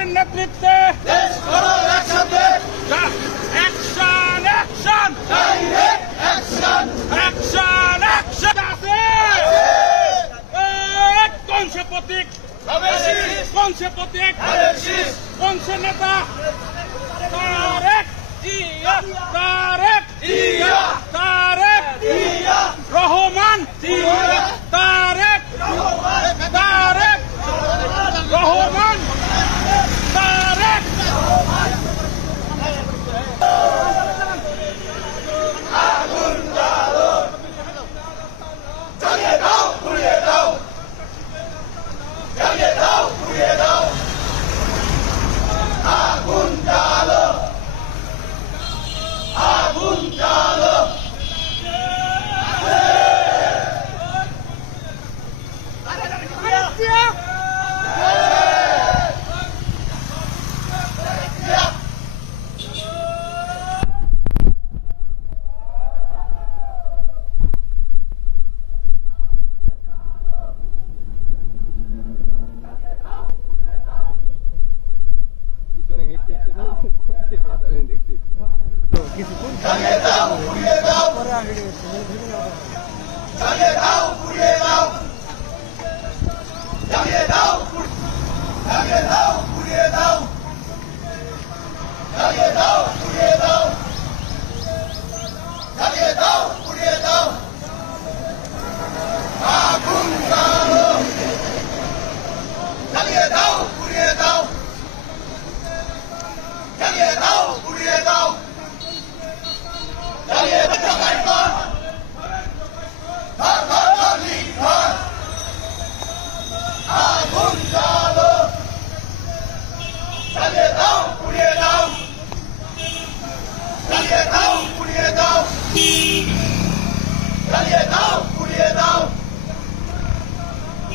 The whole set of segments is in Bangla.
জিয়ানের নেতৃত্বে দেশ গড়ো একসাথে, action action direct action, action action আছে কোন সে প্রতীক তবে শীষ, কোন সে প্রতীক ধানের শীষ, কোন সে নেতা তারেক জিয়া তারেক জিয়া, তারেক জিয়া, রহমান জিয়া, তারেক তারেক রহমান তারেক আগুন জ্বালো, জ্বালিয়ে দাও, পুড়িয়ে দাও, জ্বালিয়ে দাও, পুড়িয়ে দাও, আগুন জ্বালো, আগুন জ্বালো, জ্বালিয়ে দাও, পুড়িয়ে দাও, জ্বালিয়ে দাও, পুড়িয়ে দাও, জ্বালিয়ে দাও, জ্বালিয়ে দাও, পুড়িয়ে দাও, জ্বালিয়ে দাও, পুড়িয়ে দাও, জ্বালিয়ে দাও, পুড়িয়ে দাও, আগুন জ্বালো, জ্বালিয়ে দাও, পুড়িয়ে দাও, জ্বালিয়ে দাও, পুড়িয়ে দাও, জ্বালিয়ে দাও, জবাই কর, ধর ধর ধরলি ধর, আগুন জ্বালো, জ্বালিয়ে দাও, পুড়িয়ে দাও, জ্বালিয়ে দাও, পুড়িয়ে দাও, জ্বালিয়ে দাও, পুড়িয়ে দাও,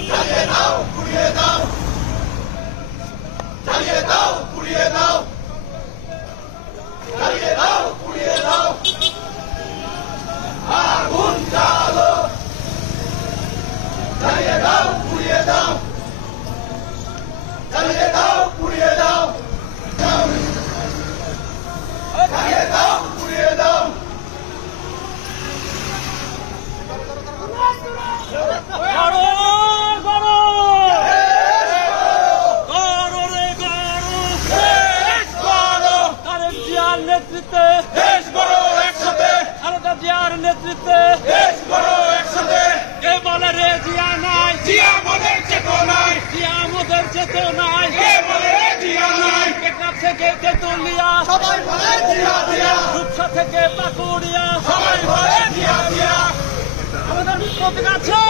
জ্বালিয়ে দাও, পুড়িয়ে দাও, জ্বালিয়ে দাও, পুড়িয়ে দাও, জ্বালিয়ে দাও, পুড়িয়ে দাও, আগুন জ্বালো, জ্বালিয়ে দাও, পুড়িয়ে দাও, জ্বালিয়ে দাও, পুড়িয়ে দাও, জ্বালিয়ে দাও, পুড়িয়ে দাও, গড়ো গড়ো গড়ো রে গড়ো দেশ গড়ো, তারেক জিয়ার নেতৃত্বে দেশ গড়ো একসাথে, খালেদা জিয়ার নেতৃত্বে দেশ গড়ো একসাথে, কে বলে রে জিয়া নাই জিয়া মোদের চেতনায়, জিয়া আমাদের চেতনায় কে বলে রে জিয়া নাই, কেটনা থেকে তেতুলিয়া সবাই বলে জিয়া জিয়া, রূপসা থেকে পাকুড়িয়া সবাই বলে জিয়া জিয়া, আমাদের প্রতীক আছে